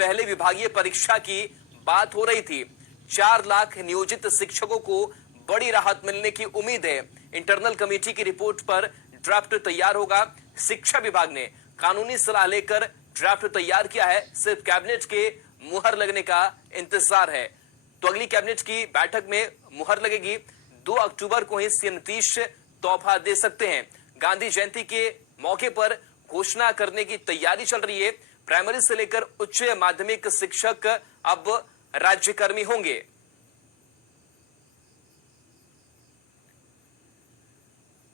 पहले विभागीय परीक्षा की बात हो रही थी। 4 लाख नियोजित शिक्षकों को बड़ी राहत मिलने की उम्मीद है। इंटरनल कमेटी की रिपोर्ट पर ड्राफ्ट तैयार होगा। शिक्षा विभाग ने कानूनी सलाह लेकर ड्राफ्ट तैयार किया है। सिर्फ कैबिनेट के मुहर लगने का इंतजार है। तो अगली कैबिनेट की बैठक में मुहर लगेगी। 2 अक्टूबर को ही सीएम नीतीश तोहफा दे सकते हैं। गांधी जयंती के मौके पर घोषणा करने की तैयारी चल रही है। प्राइमरी से लेकर उच्च माध्यमिक शिक्षक अब राज्यकर्मी होंगे।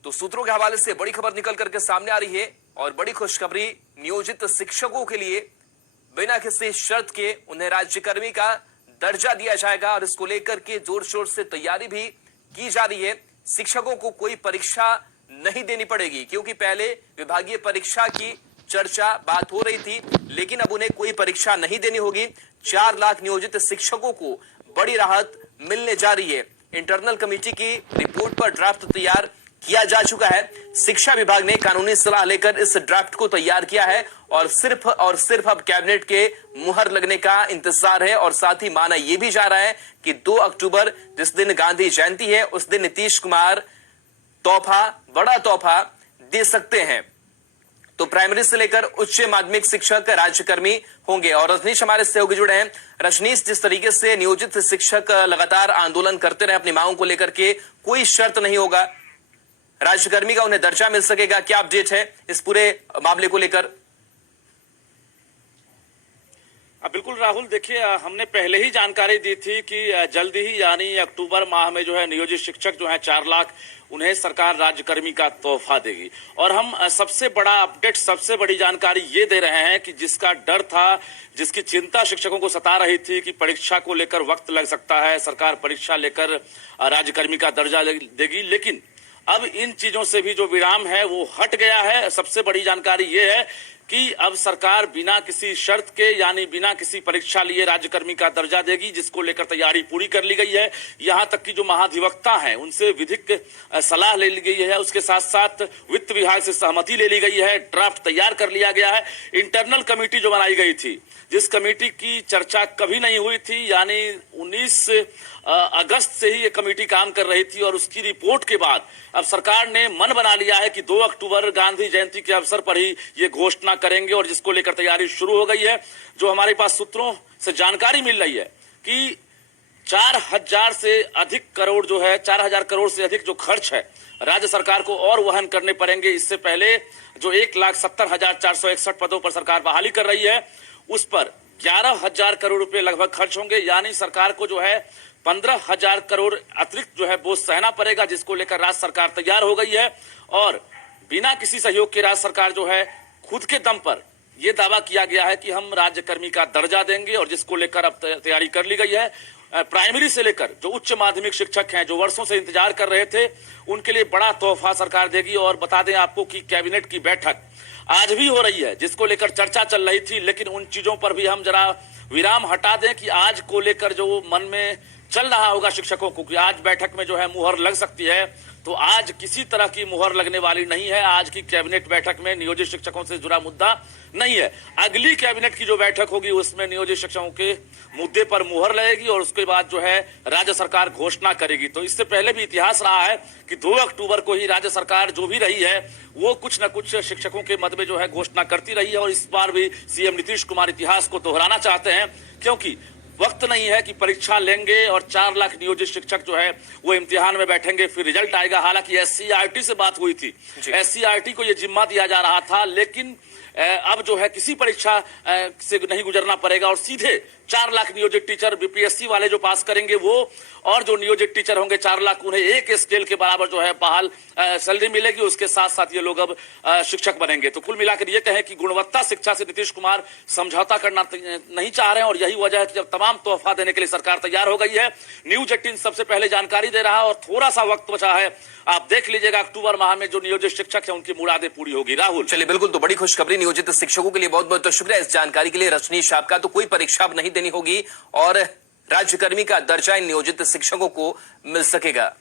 तो सूत्रों के हवाले से बड़ी खबर निकल करके सामने आ रही है और बड़ी खुशखबरी नियोजित शिक्षकों के लिए बिना किसी शर्त के उन्हें राज्यकर्मी का दर्जा दिया जाएगा और इसको लेकर के जोर शोर से तैयारी भी की जा रही है। शिक्षकों को कोई परीक्षा नहीं देनी पड़ेगी, क्योंकि पहले विभागीय परीक्षा की चर्चा बात हो रही थी, लेकिन अब उन्हें कोई परीक्षा नहीं देनी होगी। 4 लाख नियोजित शिक्षकों को बड़ी राहत मिलने जा रही है। इंटरनल कमेटी की रिपोर्ट पर ड्राफ्ट तैयार किया जा चुका है। शिक्षा विभाग ने कानूनी सलाह लेकर इस ड्राफ्ट को तैयार किया है और सिर्फ अब कैबिनेट के मुहर लगने का इंतजार है। और साथ ही माना यह भी जा रहा है कि 2 अक्टूबर जिस दिन गांधी जयंती है, उस दिन नीतीश कुमार बड़ा तोहफा दे सकते हैं। तो प्राइमरी से लेकर उच्च माध्यमिक शिक्षक राज्यकर्मी होंगे। और रजनीश हमारे सहयोगी जुड़े हैं। रजनीश, जिस तरीके से नियोजित शिक्षक लगातार आंदोलन करते रहे अपनी मांगों को लेकर के, कोई शर्त नहीं होगा, राज्यकर्मी का उन्हें दर्जा मिल सकेगा, क्या अपडेट है इस पूरे मामले को लेकर? बिल्कुल राहुल, देखिए हमने पहले ही जानकारी दी थी कि जल्दी ही यानी अक्टूबर माह में जो है नियोजित शिक्षक जो है 4 लाख उन्हें सरकार राज्यकर्मी का तोहफा देगी। और हम सबसे बड़ा अपडेट, सबसे बड़ी जानकारी ये दे रहे हैं कि जिसका डर था, जिसकी चिंता शिक्षकों को सता रही थी कि परीक्षा को लेकर वक्त लग सकता है, सरकार परीक्षा लेकर राज्यकर्मी का दर्जा देगी, लेकिन अब इन चीजों से भी जो विराम है वो हट गया है। सबसे बड़ी जानकारी ये है कि अब सरकार बिना किसी शर्त के यानी बिना किसी परीक्षा लिए राज्यकर्मी का दर्जा देगी, जिसको लेकर तैयारी पूरी कर ली गई है। यहां तक कि जो महाधिवक्ता हैं उनसे विधिक सलाह ले ली गई है, उसके साथ साथ वित्त विभाग से सहमति ले ली गई है, ड्राफ्ट तैयार कर लिया गया है। इंटरनल कमेटी जो बनाई गई थी, जिस कमेटी की चर्चा कभी नहीं हुई थी, यानी 19 अगस्त से ही ये कमेटी काम कर रही थी और उसकी रिपोर्ट के बाद अब सरकार ने मन बना लिया है कि 2 अक्टूबर गांधी जयंती के अवसर पर ही ये घोषणा करेंगे और जिसको लेकर तैयारी शुरू हो गई है। जो हमारे पास सूत्रों से जानकारी मिल रही है कि 4,000 से अधिक करोड़ जो है, 4,000 करोड़ से अधिक जो खर्च है राज्य सरकार को और वहन करने पड़ेंगे। इससे पहले जो 1,70,461 पदों पर सरकार बहाली कर रही है, उस पर 11,000 करोड़ रुपए लगभग खर्च होंगे। यानी सरकार को जो है 15,000 करोड़ अतिरिक्त जो है बोझ सहना पड़ेगा, जिसको लेकर राज्य सरकार तैयार हो गई है। और बिना किसी सहयोग के राज्य सरकार जो है खुद के दम पर यह दावा किया गया है कि हम राज्यकर्मी का दर्जा देंगे और जिसको लेकर अब तैयारी कर ली गई है। प्राइमरी से लेकर जो उच्च माध्यमिक शिक्षक हैं, जो वर्षों से इंतजार कर रहे थे, उनके लिए बड़ा तोहफा सरकार देगी। और बता दें आपको कि कैबिनेट की बैठक आज भी हो रही है, जिसको लेकर चर्चा चल रही थी, लेकिन उन चीजों पर भी हम जरा विराम हटा दें कि आज को लेकर जो मन में चल रहा होगा शिक्षकों को कि आज बैठक में जो है मुहर लग सकती है, तो आज किसी तरह की मुहर लगने वाली नहीं है। आज की कैबिनेट बैठक में नियोजित शिक्षकों से जुड़ा मुद्दा नहीं है। अगली कैबिनेट की जो बैठक होगी उसमें नियोजित शिक्षकों के मुद्दे पर मुहर लगेगी और उसके बाद जो है राज्य सरकार घोषणा करेगी। तो इससे पहले भी इतिहास रहा है कि 2 अक्टूबर को ही राज्य सरकार जो भी रही है वो कुछ न कुछ शिक्षकों के मद में जो है घोषणा करती रही है। और इस बार भी सीएम नीतीश कुमार इतिहास को दोहराना चाहते हैं, क्योंकि वक्त नहीं है कि परीक्षा लेंगे और 4 लाख नियोजित शिक्षक जो है वो इम्तिहान में बैठेंगे, फिर रिजल्ट आएगा। हालांकि एससीईआरटी से बात हुई थी, एससीईआरटी को ये जिम्मा दिया जा रहा था, लेकिन अब जो है किसी परीक्षा से नहीं गुजरना पड़ेगा और सीधे 4 लाख नियोजित टीचर बीपीएससी वाले जो पास करेंगे वो, और जो नियोजित टीचर होंगे 4 लाख, उन्हें एक स्केल के बराबर जो है बहाल सैलरी मिलेगी। उसके साथ साथ ये लोग अब शिक्षक बनेंगे। तो कुल मिलाकर ये कहें कि गुणवत्ता शिक्षा से नीतीश कुमार समझौता करना नहीं चाह रहे हैं और यही वजह है कि जब तमाम तोहफा देने के लिए सरकार तैयार हो गई है। न्यूज 18 सबसे पहले जानकारी दे रहा है और थोड़ा सा वक्त बचा है, आप देख लीजिएगा अक्टूबर माह में जो नियोजित शिक्षक है उनकी मुरादें पूरी होगी। राहुल, चलिए बिल्कुल, तो बड़ी खुशखबरी नियोजित शिक्षकों के लिए। बहुत बहुत शुक्रिया इस जानकारी के लिए रजनीश आपका। तो कोई परीक्षा अब नहीं देनी होगी और राज्यकर्मी का दर्जा इन नियोजित शिक्षकों को मिल सकेगा।